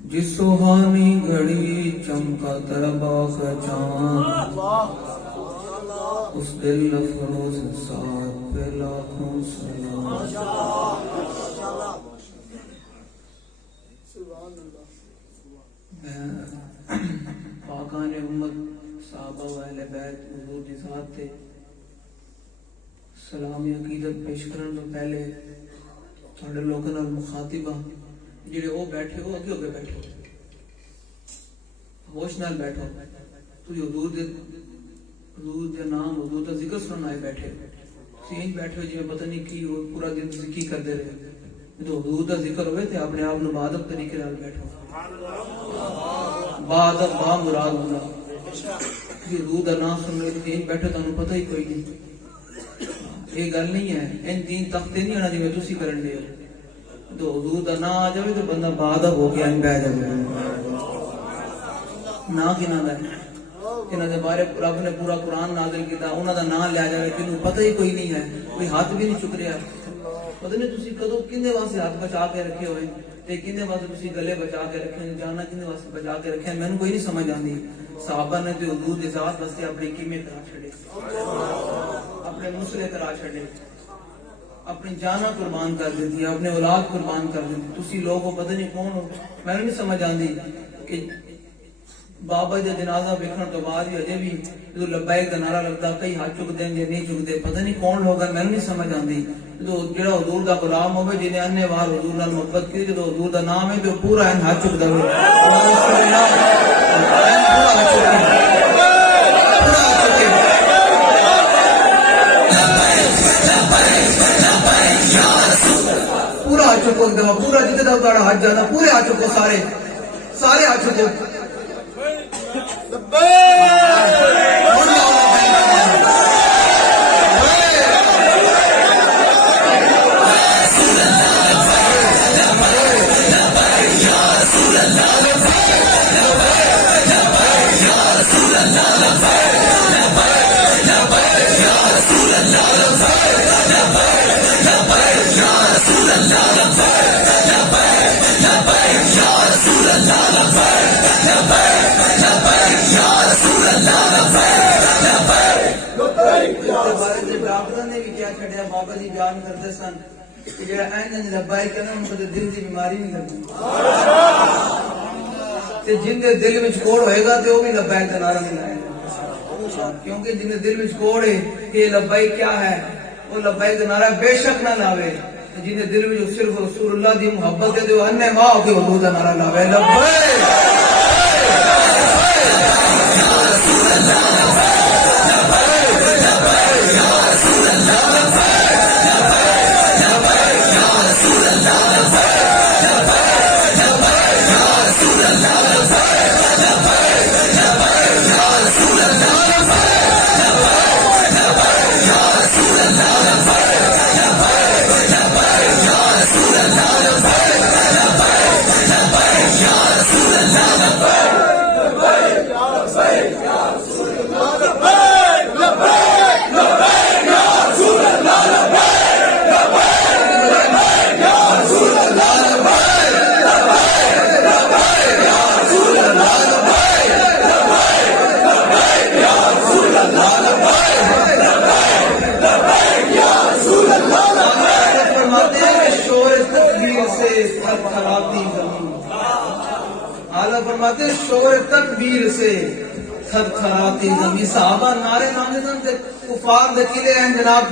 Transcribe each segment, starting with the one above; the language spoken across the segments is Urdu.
جس سہانی گھڑی چمکا تربا کا چاند، اس دل افروز ساتھ پہ لاکھوں سلام۔ پاکان امت صحابہ و اہل بیت حضور دی ذات تے سلامی عقیدت پیش کرن تو پہلے تھوڑے لوگوں نال مخاطبہ جڑے وہ بیٹھے ہو اگے ہوگے بیٹھو، ہوش نال بیٹھو، تو حضور دے نام حضور دا ذکر سنن آئے بیٹھے سینج بیٹھو جی پتہ نہیں کی پورا دن ذکر کردے رہے۔ جو حضور دا ذکر ہوئے تے اپنے آپ نو بادب طریقے نال بیٹھو، بادب با مراد ہونا جی حضور دا نام سن رہے سینج بیٹھو تانوں پتہ ہی کوئی نہیں، یہ گل نہیں ہے ان دین تختے نہیں آنا جی میں تسی کرن دے تو حضور دا نام آ جائے تو بندہ بادب ہو کے آئیں بہ جائے نا کی نہ ہے انہاں دے بارے رب نے پورا قرآن نازل کیتا، انہاں دا نام لیا جائے جنوں پتہ ہی کوئی نہیں ہے، کوئی ہاتھ بھی نہیں چک رہا، پتہ نہیں تسی کدوں کیندے واسطے ہاتھ بچا کے رکھے ہوئے تے کیندے واسطے تسی گلے بچا کے رکھے، جانا کیندے واسطے بچا کے رکھے، مینوں کوئی نہیں سمجھ آندی۔ صحابہ نے تے حضور دی ذات واسطے اپنی قیمت کرا چھڑے، اپنے مسلے کرا چھڑے، اپنی جانا قربان کر دیتی، اپنے اولاد قربان کر دیتی۔ تسی لوگوں پتہ نہیں کون ہو، میں نہیں سمجھ آندی کہ بابا جا جنازہ ویکھن تو بعد ہی اجے بھی جو لبیک دا نعرہ لگتا کئی ہاتھ چک دیں گے نہیں چک دے، پتہ نہیں کون لوگ ہیں، میں نہیں سمجھ آندی۔ جو جڑا حضور دا غلام ہوے جنہیں انے وار حضور نال محبت کی جو حضور دا نام ہے جو پورا ان ہاتھ چک دے پورا ہاتھ چکو، پورا جتنا تہاڈا ہاتھ جانا پورے ہاتھ چکو، سارے سارے ہاتھ چکو۔ بابا جی بیان کرتے سن کہ جڑا این لبیک ہے نا ان کو دل دی بیماری نہیں لگی تے جن دے دل وچ کوڑ ہوئے گا تے وہ بھی لبیک دا نعرہ نہیں لائے گا، کیونکہ جن دے دل وچ کوڑ ہے کہ لبیک کیا ہے وہ لبیک دا نعرہ بے شک نہ لاوے، جن دے دل وچ صرف رسول اللہ دی محبت ہے تو انے ماں ہو کے حضور دا نعرہ لاوے لبیک یا رسول اللہ فرماتے شور تکبیر سے تھر تھراتی زمین، صحابہ نعرے لاندے سن تے کفار دے قلعے ہیں جناب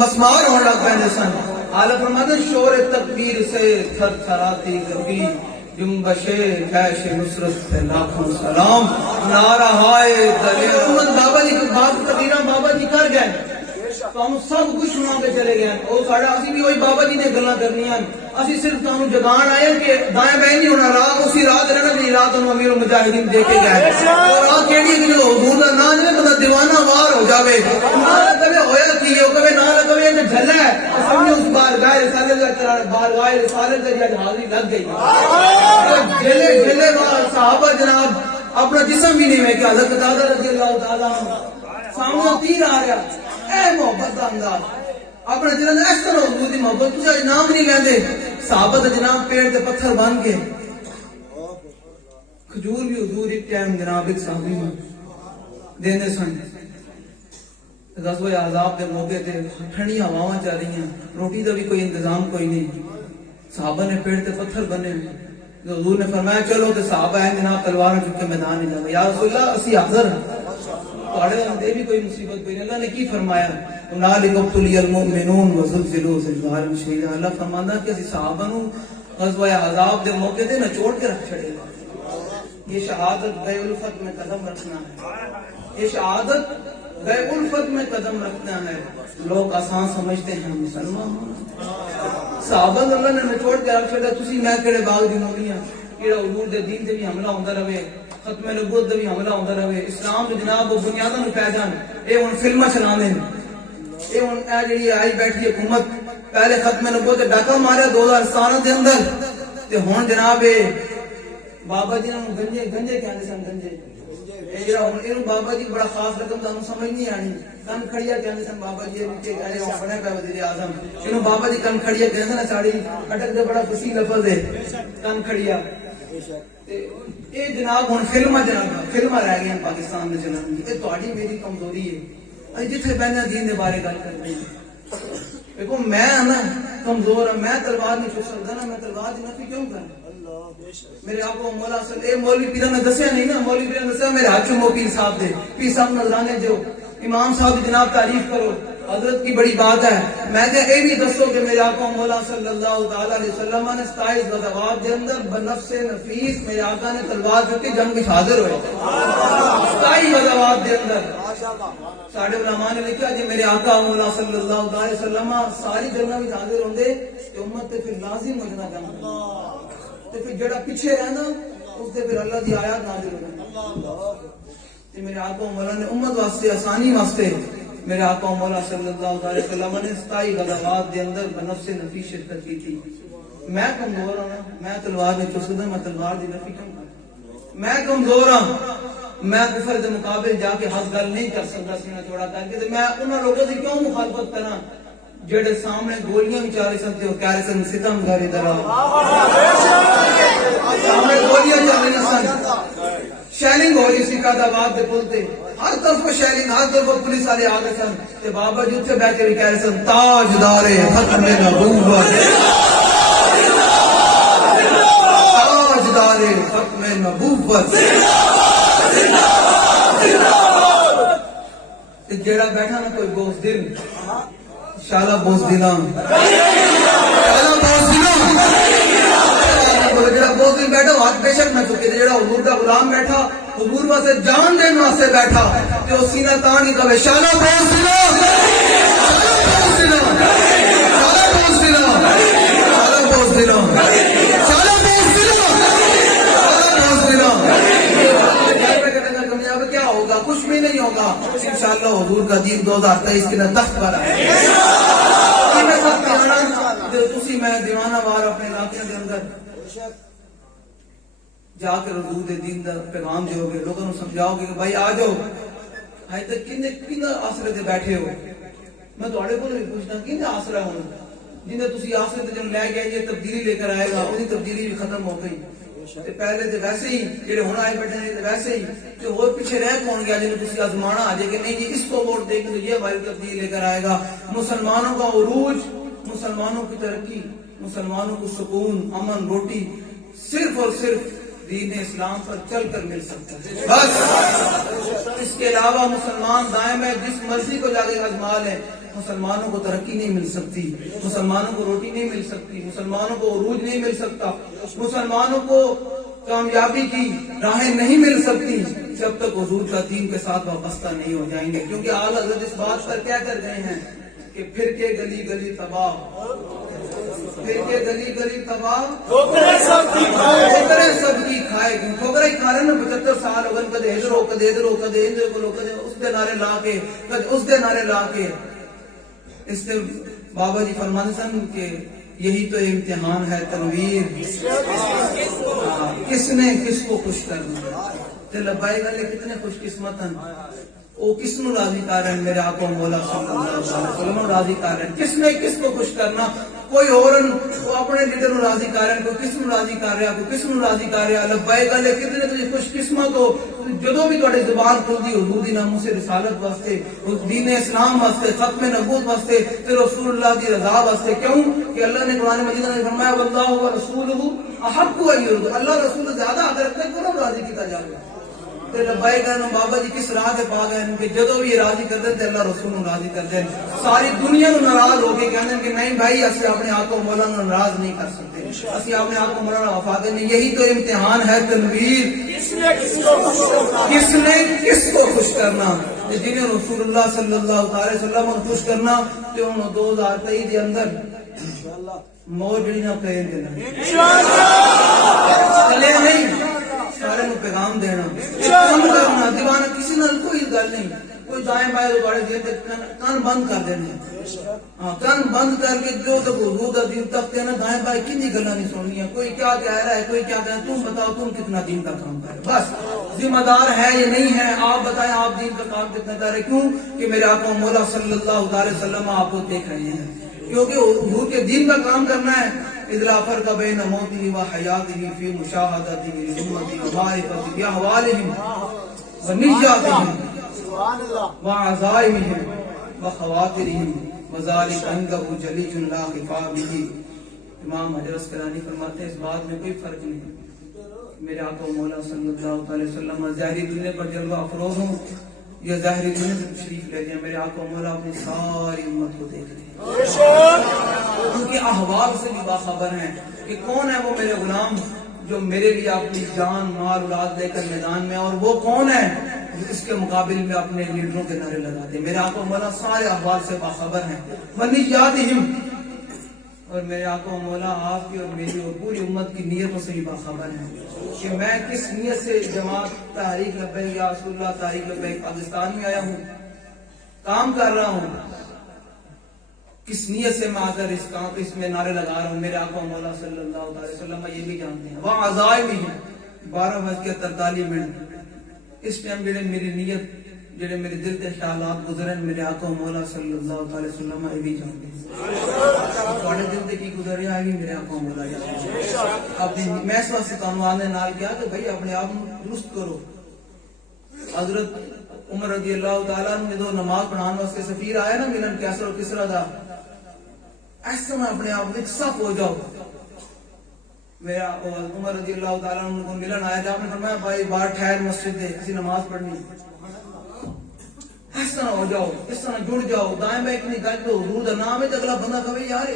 مسمار ہونے لگ پے سن۔ اعلی فرماتے شور تکبیر سے تھر تھراتی زمین، جنبش جیش نصرت پہ لاکھوں سلام، نعرہ ہائے دلیر امت۔ بابا جی کو بات تقریرا بابا جی کر گئے تو ہم سب کچھ سنا کے چلے گئے، اور ساڈا اسی بھی وہی بابا جی نے گلاں کرنی ہیں، اسی صرف تانوں جگان آئے کہ دائیں بائیں نہیں ہونا، راہ اسی رات رہنا جی رات نو امیر المجاہدین دے کے گئے، اور آ کیڑی کہ جو حضور دا نام جے بندہ دیوانہ وار ہو جاوے، نہ کبھی ہویا کی ہو کبھی نہ کبھی تے جھلا ہے سمجھو اس بارگاہ رسالت دا چلا بارگاہ رسالت دی حاضری لگ گئی، جلے صحابہ جناب اپنا جسم بھی نہیں ہے کہ حضرت قتادہ رضی اللہ تعالیٰ سامنے تیر آ رہا، اے محبت دا انداز اپنا جناب اس طرح حضور دی محبت تجھے نام نہیں لیندے، صحابہ دا جناب پیڑ تے پتھر بن کے کھجور بھی حضور ایک ٹائم جناب ایک صحابی میں دینے سن غزوہ احزاب کے موقع تے ٹھنڈی ہواواں چل رہی ہیں, روٹی کا بھی کوئی انتظام کوئی نہیں. صحابہ نے پیڑ تے پتھر بنے جو حضور نے فرمایا چلو تے صحابہ ہیں جناب تلوار چک کے میدان میں جاؤ. یا رسول اللہ اسی حاضر ہیں تواڈے تے بھی کوئی مصیبت کوئی نہیں. اللہ نے کی فرمایا هنالک ابتلی المؤمنون وزلزلوا زلزالا شدیدا. اللہ فرماندا کہ اسی صحابہ نو غزوہ احزاب دے موقع تے نچوڑ کے رکھ چھڑے گا. یہ شہادت بے الفت میں قدم رکھنا ہے, یہ شہادت بے الفت میں قدم رکھنا ہے. لوگ آسان سمجھتے ہیں مسلمان ہونا. صحابہ اللہ نے نچوڑ کے رکھ چھڑا. تسی میں کہڑے باغ دی مولیاں کیڑا حضور دے دین تے بھی حملہ ہوندا رہے, ختم نبوت تے بھی حملہ ہوندا رہے, اسلام دے جناب وہ بنیاداں نوں پہ جان. اے ہن فلماں چلانے اے ہن اے جڑی آئی بیٹھی حکومت پہلے ختم نبوت تے ڈاکہ ماریا 2017 دے اندر تے ہن جناب اے بابا جی نوں گنجے کہندے سن. گنجے اے جڑا ہن اینو بابا جی بڑا خاص رقم تانوں سمجھ نہیں آنی. کن کھڑیا کہندے سن بابا جی کے کہے او بنے پے وزیر اعظم اینو بابا جی کن کھڑیا کہندے نا. ساڑی اٹک دے بڑا فصیح لفظ ہے کن کھڑیا. تے اے جناب ہن فلماں رہ گئیاں پاکستان دے چلن دی. اے تہاڈی میری کمزوری ہے. اج جتھے بہنا دین دے بارے گل کرتے ہیں دیکھو میں نا کمزور ہوں, میں تلوار نہیں چک سکتا نا. میں تلوار دی نفی کیوں کروں؟ میرے آپ کو مولا صلی اے مولوی پیرا نے دسیا نہیں نا. مولوی پیرا نے دسیا میرے ہاتھ چومو پیر صاحب دے, پیر صاحب نظرانے جو امام صاحب کی جناب تعریف کرو, حضرت کی بڑی بات ہے. میں کہ اے بھی دسو کہ میرے آقا مولا صلی اللہ تعالی علیہ وسلم نے 27 غزوات دے اندر بنفس نفیس میرے آقا نے تلوار چک کے جنگ وچ حاضر ہوئے 27 غزوات دے اندر. ساڈے علماء نے لکھا جی میرے آقا مولا صلی اللہ علیہ وسلم ساری جنگاں وچ حاضر ہوندے تے امت تے پھر لازم ہو جانا جنگ تے پھر جڑا پیچھے رہنا اس تے پھر اللہ دی آیات نازل ہو تے میرے آقا مولا نے امت واسطے آسانی واسطے میرے آقا مولا صلی اللہ علیہ وسلم نے 27 غزوات دے اندر بنفس نفی شرکت کی تھی. میں کمزور ہوں, میں تلوار نہیں چک سکتا. میں تلوار دی نفی کیوں کروں؟ میں کمزور ہوں, میں کفر دے مقابلے جا کے حق گل نہیں کر سکتا سینہ چوڑا کر کے. میں انہاں لوگوں دی کیوں مخالفت کراں جڑے سامنے گولیاں بھی چل رہی سن تے کہہ رہے سن ستم گاری درا سامنے گولیاں چل رہی سن, شیلنگ ہو رہی سی قادآباد دے پل تے, ہر طرف شیلنگ, ہر طرف پولیس والے آ گئے سن تے بابا جی اتنے بیٹھ کے بھی کہہ رہے سن تاجدار ختم نبوت, تاجدار ختم نبوت. جیڑا بیٹھا نا کوئی بوزدل شالا بوزدلاں جڑا بوزدل بیٹھا ہاتھ بے شک نہ چکے, جڑا حضور دا غلام بیٹھا حضور واسطے جان دین واسطے بیٹھا تے او سینہ تان ہی کہے شالا بوزدلاں شالا بوزدلاں شالا بوزدلاں شالا بوزدلاں. کیا ہوگا؟ کچھ بھی نہیں ہوگا. انشاءاللہ حضور کا دین 2023 کے تخت پر ہے. میں دیوانہ وار اپنے علاقے کے اندر جا کے حضور دے دین دا پیغام دیو گے, لوگوں کو سمجھاؤ گے کہ بھائی آ جاؤ. ہائے تک کنے آسرے تے بیٹھے ہو؟ میں تھوڑے کو بھی پوچھتا کنے آسرا ہونا جنہیں تسی آسرے تے جب لے گئے یہ تبدیلی لے کر آئے گا, وہی تبدیلی بھی ختم ہو گئی. پہلے تے ویسے ہی جڑے ہن آئے بیٹھے ہیں ویسے ہی تے اور پیچھے رہ کون گیا جنہیں تسی آزمانا آ جائے کہ نہیں جی اس کو ووٹ دے کے یہ ہماری تبدیلی لے کر آئے گا. مسلمانوں کا عروج, مسلمانوں کی ترقی, مسلمانوں کو سکون, امن, روٹی صرف اور صرف دین اسلام پر چل کر مل سکتا ہے. بس اس کے علاوہ مسلمان دائم ہے, جس مرضی کو جا کے آزما لیں, مسلمانوں کو ترقی نہیں مل سکتی, مسلمانوں کو روٹی نہیں مل سکتی, مسلمانوں کو عروج نہیں مل سکتا, مسلمانوں کو کامیابی کی راہیں نہیں مل سکتی جب تک حضور کا دین کے ساتھ وابستہ نہیں ہو جائیں گے. کیونکہ اعلیٰ حضرت اس بات پر کیا کر گئے ہیں کہ پھر کے گلی گلی تباہ, پھر کے گلی گلی تباہ, ٹھوکریں سب کی کھائے گی. ٹھوکریں ہی کھا رہے نا 75 سال ہو گئے, کدے ادھر ہو کدے ادھر ہو کدے ادھر کو کدے اس دے نعرے لا کے کدے اس دے نعرے لا کے. اس سے بابا جی فرماتے سن کہ یہی تو امتحان ہے تنویر, کس نے کس کو خوش کرنا. تے لبائی والے کتنے خوش قسمت ہیں, وہ کس نو راضی کر رہے ہیں, میرے آقا مولا صلی اللہ علیہ وسلم راضی کر رہے ہیں. کس نے کس کو خوش کرنا, کوئی اور وہ اپنے لیڈر نو راضی کر رہے ہیں, کوئی کس نو راضی کر رہا, کوئی کس نو راضی کر رہا. لبیک گل کتنے تسی خوش قسمت ہو جدوں بھی تہاڈی زبان کھلدی حضور دی ناموس رسالت واسطے, دین اسلام واسطے, ختم نبوت واسطے, تے رسول اللہ دی رضا واسطے. کیوں کہ اللہ نے قرآن مجید میں فرمایا واللہ ورسولہ احق ان یرضوا, اللہ رسول زیادہ حق رکھتے ہیں کہ راضی کیتا جائے. تے لبیک کہنا بابا جی کس راہ تے پا گئے کہ جدوں بھی راضی کرتے تے اللہ رسول نو راضی کرتے ہیں. ساری دنیا نو ناراض ہو کے کہندے کہ نہیں بھائی اسی اپنے آپ کو مولا نو ناراض نہیں کر سکتے, اسی اپنے آپ کو مولا نو وفا دے نہیں. یہی تو امتحان ہے تنویر, کس نے کس کو خوش کرنا. جنہیں رسول اللہ صلی اللہ علیہ وسلم کو خوش کرنا تے انہوں 2023 دے اندر مور جڑی نہ پلین دینا چلے نہیں, سارے نو پیغام دینا, کام کرنا دیوانہ کسی نال کوئی گل نہیں. کوئی دائیں بائیں دوبارے دین تے کان بند کر دینے, ہاں کان بند کر کے جو تک حضور دا دین تک تے نا دائیں بائیں کتنی گلاں نہیں سننی. کوئی کیا کہہ رہا ہے, کوئی کیا کہہ رہا ہے, تم بتاؤ تم کتنا دین کا کام کر رہے ہو. بس ذمہ دار ہے یا نہیں ہے آپ بتائیں, آپ دین کا کام کتنا کر رہے. کیوں کہ میرے آقا مولا صلی اللہ علیہ وسلم آپ کو دیکھ رہے ہیں, کیونکہ حضور کے دین کا کام کرنا ہے. اذا فرق بین موته وحیاته فی مشاہدته لامته ومعرفته باحوالهم ونیاتهم وعزائمهم وخواطرهم وذلك عنده جلی لا خفا به. امام حجر اسقلانی فرماتے ہیں اس بات میں کوئی فرق نہیں میرے آقا مولا صلی اللہ علیہ وسلم ظاہری دنیا پر جلوہ افروز ہوں یا ظاہری دنیا سے تشریف لے جائیں, میرے آقا مولا اپنی ساری امت کو دیکھ رہے ہیں, کیونکہ احوال سے بھی باخبر ہیں کہ کون ہے وہ میرے غلام جو میرے لیے اپنی جان مال اولاد لے کر میدان میں, اور وہ کون ہے جو اس کے مقابل میں اپنے لیڈروں کے نعرے لگاتے. میرے آقا مولا سارے احوال سے باخبر ہیں. ونیاتہم, اور میرے آقا مولا آپ کی اور میری اور پوری امت کی نیتوں سے بھی باخبر ہیں کہ میں کس نیت سے جماعت تحریک لبیک یا رسول اللہ تحریک لبیک پاکستان میں آیا ہوں, کام کر رہا ہوں, کس نیت سے میں آ کر اس میں نعرے لگا رہا ہوں. میرے آقا مولا صلی اللہ علیہ وسلم یہ بھی جانتے ہیں. وہاں عزائم ہی ہیں 12:43 اس ٹائم جڑے میری نیت جڑے میرے دل کے خیالات گزرے میرے آقا مولا صلی اللہ علیہ وسلم یہ بھی جانتے ہیں. تھوڑے دل سے کی گزرے آئی میرے آقا مولا جانتے ہیں. اپنی میں اس واسطے قانون نال کیا کہ بھائی اپنے آپ درست کرو. حضرت عمر رضی اللہ تعالیٰ نے جو نماز پڑھانے واسطے سفیر آیا نا ملن کیسر اور کسرا دا, اس طرح اپنے آپ میں صف ہو جاؤ. میرا عمر رضی اللہ تعالیٰ نے کو ملن آیا, آپ نے فرمایا بھائی باہر ٹھہر مسجد ہے کسی نماز پڑھنی, اس طرح ہو جاؤ, اس طرح جڑ جاؤ. دائیں بائیں اتنی گل تو حضور دا نام ہے تو اگلا بندہ کہے یار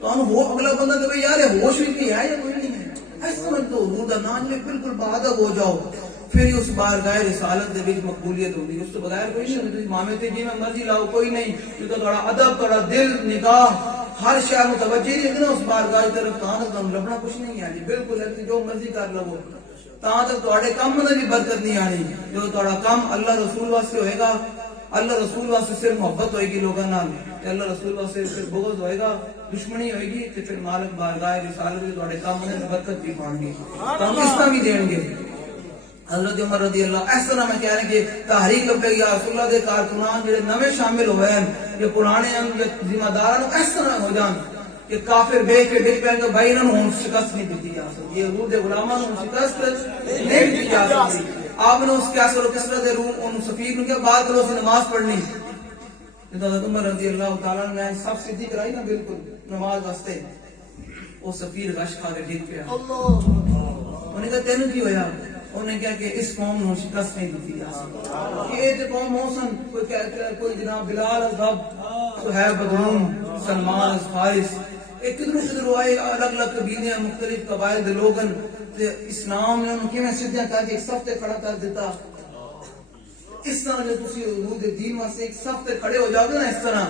تو اگلا بندہ کہے یار ہوش بھی ہے یا کوئی نہیں ہے. اس طرح تو حضور دا نام میں بالکل بادب ہو جاؤ, پھر اس بارگاہ رسالت دے وچ مقبولیت ہوندی. اس تو بغیر کوئی نہیں ہوندی. مامے تے جی میں مرضی لاؤ کوئی نہیں, کیونکہ تھوڑا ادب تھوڑا دل نگاہ ہر شے متوجہ نہیں نا اس بارگاہ کی طرف, تاں تک لبنا کچھ نہیں ہے جی. بالکل ہے جو مرضی کر لو, تاں تک تھوڑے کام میں بھی برکت نہیں آنی. جو تھوڑا کام اللہ رسول واسطے ہوئے گا, اللہ رسول واسطے صرف محبت ہوئے گی لوگوں نال, اللہ رسول واسطے صرف بغض ہوئے گا, دشمنی ہوئے گی, تو پھر مالک بارگاہ رسالت کے تھوڑے کام میں برکت بھی پان گے, تو اس طرح بھی دیں گے. حضرت عمر رضی اللہ اس طرح میں کہہ رہے ہیں کہ تحریک لبیک یا رسول اللہ دے کارکنان جڑے نویں شامل ہوئے ہیں یا پرانے ہیں یا ذمہ داران اس طرح ہو جان کہ کافر بیچ کے ڈگ پہ کہ بھائی انہوں نے شکست نہیں دیتی جا سکتی, یہ حضور دے غلاماں نے شکست نہیں دیتی جا سکتی. آپ نے اس کے اثر و کسرت دے روح ان سفیر نے کیا بات کرو اسی نماز پڑھنی. حضرت عمر رضی اللہ تعالیٰ نے سب سیدھی کرائی نا بالکل نماز واسطے, وہ سفیر غش کھا کے ڈگ پیا. انہوں نے کہا تینوں کی ہویا؟ انہوں نے کہا کہ اس قوم نے شکست نہیں دیتی جا سکتی. یہ جو قوم موسن کوئی جناب بلال ازہب, صہیب بدرون, سلمان از فارس, ایک کدھروں آئے الگ الگ قبیلے مختلف قبائل دے لوگن, اسلام نے انہوں کی میں سدھیاں کر کے ایک صف تے کھڑا کر دیتا. اس طرح جو تسی حضور دے دین واسطے ایک صف تے کھڑے ہو جاؤ گے نا اس طرح,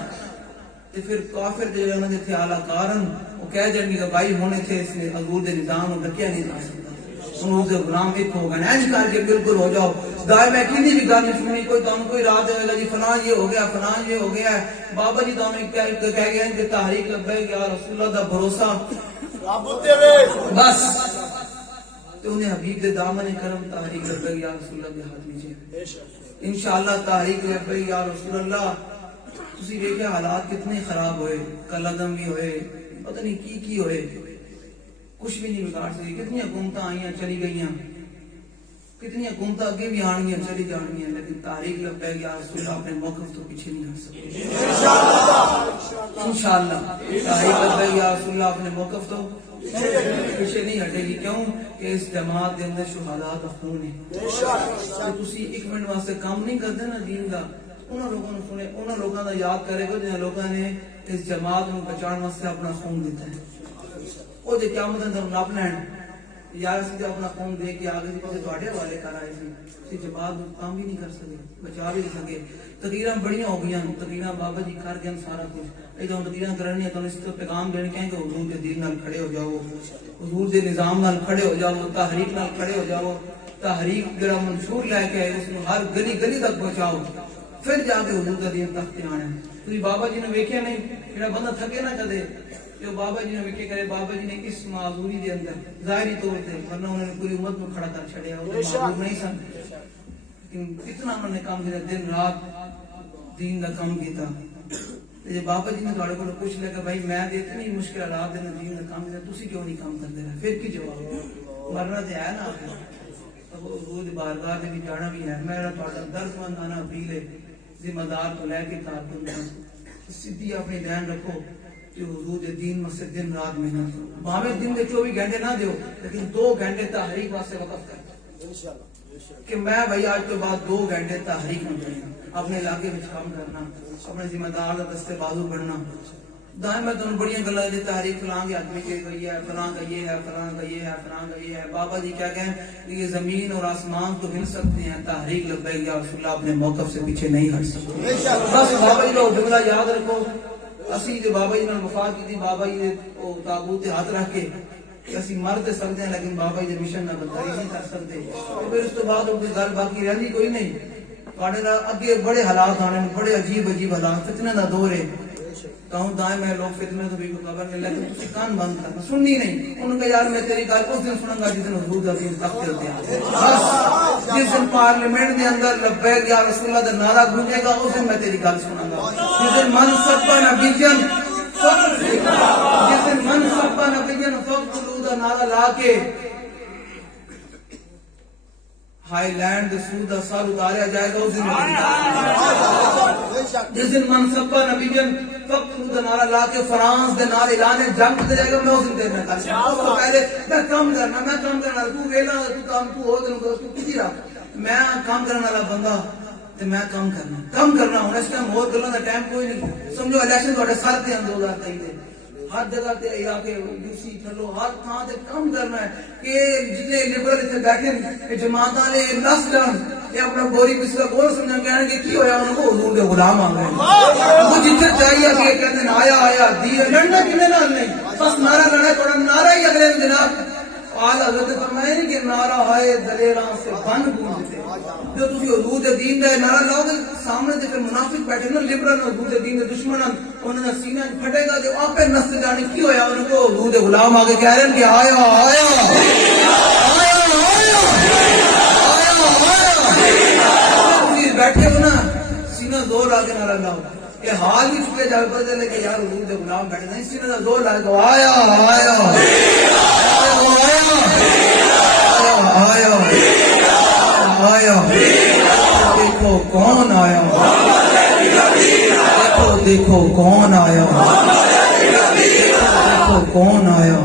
تے پھر کافر جو انہوں نے تھے اعلیٰ کارن وہ کہہ جائیں گے کہ بھائی ہونے تھے اس نے حضور دے نظام کو ڈکیا نہیں جا سکتا, حضور دے غلام ایک ہوگا نیج کر کے بالکل ہو جاؤ. دائیں میں کسی بھی گل نہیں سننی, کوئی تمہیں کوئی راہ دے گا جی فلاں یہ ہو گیا فلاں یہ ہو گیا ہے. بابا جی تمہیں کہہ گئے ہیں کہ تحریک لبیک یا رسول اللہ دا بھروسہ بس, تو انہیں حبیب دے دامن کرم تحریک لبیک یا رسول اللہ دے ہاتھ میں انشاءاللہ. تحریک لبیک یا رسول اللہ تسی دیکھیں حالات کتنے خراب ہوئے, کل عدم بھی ہوئے, پتہ نہیں کی ہوئے، کچھ بھی نہیں بگاڑ سکی. کتنی حکومتیں آئیں چلی گئی، کتنی حکومتیں آگے بھی آنگیاں چلی جانگیاں، لیکن تحریک لبیک یا رسول اللہ اپنے موقف تو پیچھے نہیں ہٹ سکتے انشاءاللہ. تحریک لبیک یا رسول اللہ اپنے موقف تو پیچھے نہیں ہٹے گی. کیوں کہ اس جماعت کے اندر شہداء کا خون ہے. تسی ایک منٹ واسطے کام نہیں کرتے نا دین کا، انہوں لوگوں نے سنے، انہوں لوگوں کا یاد کرے گا جنہوں لوگوں نے اس جماعت کو بچان واسطے اپنا خون دیتا ہے. وہ جو قیامت اندر نپ لین یار سے اپنا خون دے کے آگے تھوڑے حوالے کر آئے تھے، جماعت کام بھی نہیں کر سکے، بچا بھی نہیں سکے. تقریراں بڑیاں ہو گئی، تقریراں بابا جی کر گئے سارا کچھ. یہ تقریراں کرنی ہے تو اس کو پیغام دینے کہیں کہ حضور کے دین نال کھڑے ہو جاؤ، حضور کے نظام نال کھڑے ہو جاؤ، تحریک نال کھڑے ہو جاؤ. تحریک جڑا منشور لے کے آئے اس کو ہر گلی گلی تک پہنچاؤ، پھر جا کے حضور کا دین تک آنا ہے. تو بابا جی نے ویکھیا نہیں، جڑا بندہ تھکے نہ کدے، جو بابا جی نے ویکھے کرے. بابا جی نے اس معذوری دے اندر ظاہری طور پہ، ورنہ انہوں نے پوری امت کو کھڑا کر چھڑیا، وہ معذور نہیں سن، لیکن کتنا انہوں نے کام کیا، دن رات دین کا کام کیتا. جی بابا جی نے تھوڑے کو پوچھ لیا کہ بھائی میں اتنی مشکل حالات دن دین کا کام کیا، تسی کیوں نہیں کام کرتے رہے؟ پھر کی جواب؟ مرنا تو ہے نا آپ کو، اب حضور دی بارگاہ میں بھی جانا بھی ہے. میرا تھوڑا درد مندانہ اپیل ہے، ذمہ دار تو لے کے کارکن سیدھی اپنی لین رکھو کہ حضور دین میں سے دن رات محنت کرو. باویں دن کے 24 گھنٹے نہ دیو، لیکن 2 گھنٹے تحریک واسطے وقف کر کہ میں بھائی آج کے بعد 2 گھنٹے تحریک میں کرنا، اپنے علاقے میں کام کرنا، اپنے ذمہ دار کا دستے بازو بڑھنا. دائیں میں تمہیں بڑیاں گلا دی تحریک فلاں کے آدمی کی گئی ہے، فلاں کا یہ ہے، فلاں کا یہ ہے، فلاں کا یہ ہے. بابا جی کیا کہیں کہ یہ زمین اور آسمان تو ہل سکتے ہیں، تحریک لبیک یا رسول اللہ اپنے موقف سے پیچھے نہیں ہٹ سکتے. بس بابا جی لوگ جملہ یاد رکھو. اسی جو بابا جی نے وفا کی تھی، بابا جی نے تابوت ہاتھ رکھ کے اسی مر تے سکتے ہیں، لیکن بابا جی مشن نہ بتائی نہیں کر سکتے. پھر اس تو بعد ان کی گل باقی رہی کوئی نہیں. اگے بڑے حالات آنے، بڑے عجیب عجیب حالات، فتنے کا دور ہے. کہوں دائیں میں لوگ فتنے تو بھی خبر نہیں، لیکن تسی کان بند کرنا، سننی نہیں. ان کا یار میں تیری گل اس دن سنوں گا جس دن حضور کا دین تخت ہوتے ہیں. بس جس دن پارلیمنٹ کے اندر لبیک یا رسول اللہ کا نعرہ گونجے گا اس دن میں تیری گل سنوں گا. جس دن من سبا نبیجن جس دن من سبا نبیجن فقتلوا کا نعرہ لا کے ہائی لینڈ سود کا سر اتاریا جائے گا اس دن. جس دن منصبہ نبی جن فقط نعرہ لا کے فرانس دے نعرے اعلان جنگ دے جائے گا، میں اس دن دینا کر اس سے پہلے میں کام کرنا تو ویلا تو کام تو ہو دن کو تو کسی رہا میں کام کرنے والا بندہ تے میں کام کرنا ہوں. اس ٹائم اور گلوں کا ٹائم کوئی نہیں. سمجھو الیکشن تھوڑے سر تے 2023 دے ہر جگہ تے علاقے یوسی تھلو ہر تھان تے کام کرنا ہے کہ جتنے لبرل اتنے بیٹھے ہیں جماعت والے نس جان یہ اپنا گوری پچھلا گول سمجھا کہنے کہ کی ہویا ان کو حضور کے غلام آ گئے. وہ جتنے چاہیے کہ کہتے ہیں آیا دی لڑنا کنے نال نہیں، بس نعرہ لڑا تھوڑا نعرہ ہی اگلے جناب آل حضرت فرمایا نہیں کہ نعرہ ہائے دلیراں سے بن گونجتے. جو تسی حضور دے دین دا نعرہ لاؤ گے سامنے تے پھر منافق بیٹھے نا لبرل حضور دے دین دے دشمن انہاں دا سینہ پھٹے گا جو آپے نس جانے کی ہویا ان کو حضور دے غلام آ کے کہہ رہے ہیں کہ آیا بیٹھے ہو نا سینہ زور لا کے نعرہ لاؤ. یہ حال ہی چکے جا پتہ چلے کہ یار حضور دے غلام بیٹھے نہیں، سینہ دا زور لا کے آیا دیکھو کون آیا، دیکھو کون آیا، دیکھو کون آیا.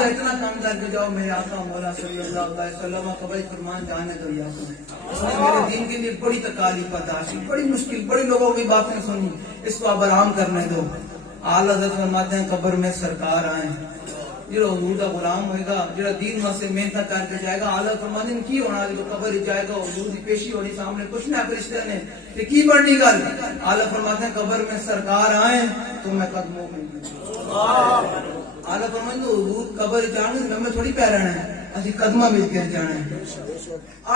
اتنا کام کر کے جاؤ میرے آقا مولا صلی اللہ علیہ وسلم قبل فرمان جانے تو یا اس نے میرے دین کے لیے بڑی تکالیف برداشت، بڑی مشکل، بڑی لوگوں کی باتیں سنی. اس کو اب آرام کرنے دو. اعلی حضرت فرماتے ہیں قبر میں سرکار آئے، جو حضور کا غلام ہوئے گا، جو دین واسطے محنت کر کے جائے گا. اعلیٰ فرماتے ہیں کی ہونا جو قبر ہی جائے گا حضور کی پیشی ہونی سامنے کچھ نہ فرشتے نے کہ کی بڑھنی گل. اعلیٰ فرماتے ہیں قبر میں سرکار آئے تو میں قدموں میں اعلیٰ فرماتے ہیں حضور قبر جانے میں تھوڑی پہ رہنا ہے، اسی قدمہ میں گر جانا ہے.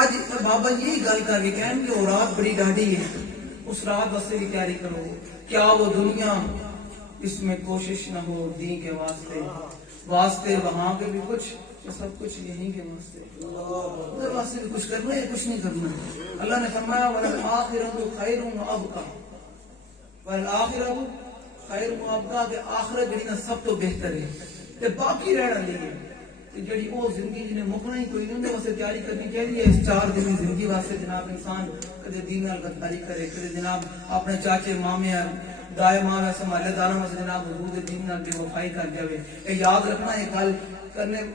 آج بابا یہی گل کر کے کہیں کہ وہ رات بڑی ڈاڈی ہے، اس رات واسطے کی تیاری کرو. کیا وہ دنیا اس میں کوشش نہ ہو دین کے واسطے وہاں پہ بھی کچھ سب کچھ یہیں کے واسطے واسطے بھی کچھ کرنا ہے کچھ نہیں کرنا. اللہ نے فرمایا وَلَلْآخِرَةُ خَيْرٌ وَأَبْقَىٰ، وَلَلْآخِرَةُ خیر معابدہ کے آخرت جڑی نا سب تو بہتر ہے تے باقی رہنا نہیں ہے تے جڑی وہ زندگی جنہیں مکنا ہی کوئی نہیں اندے واسطے تیاری کرنی چاہیے اس 4 دن کی زندگی واسطے جناب انسان کدے دین نال غداری کرے کدے جناب اپنے چاچے مامے دائے ماں ویسے محلے داراں واسطے جناب حضور دے دین نال بے وفائی کر جاوے اے یاد رکھنا یہ گل کرنے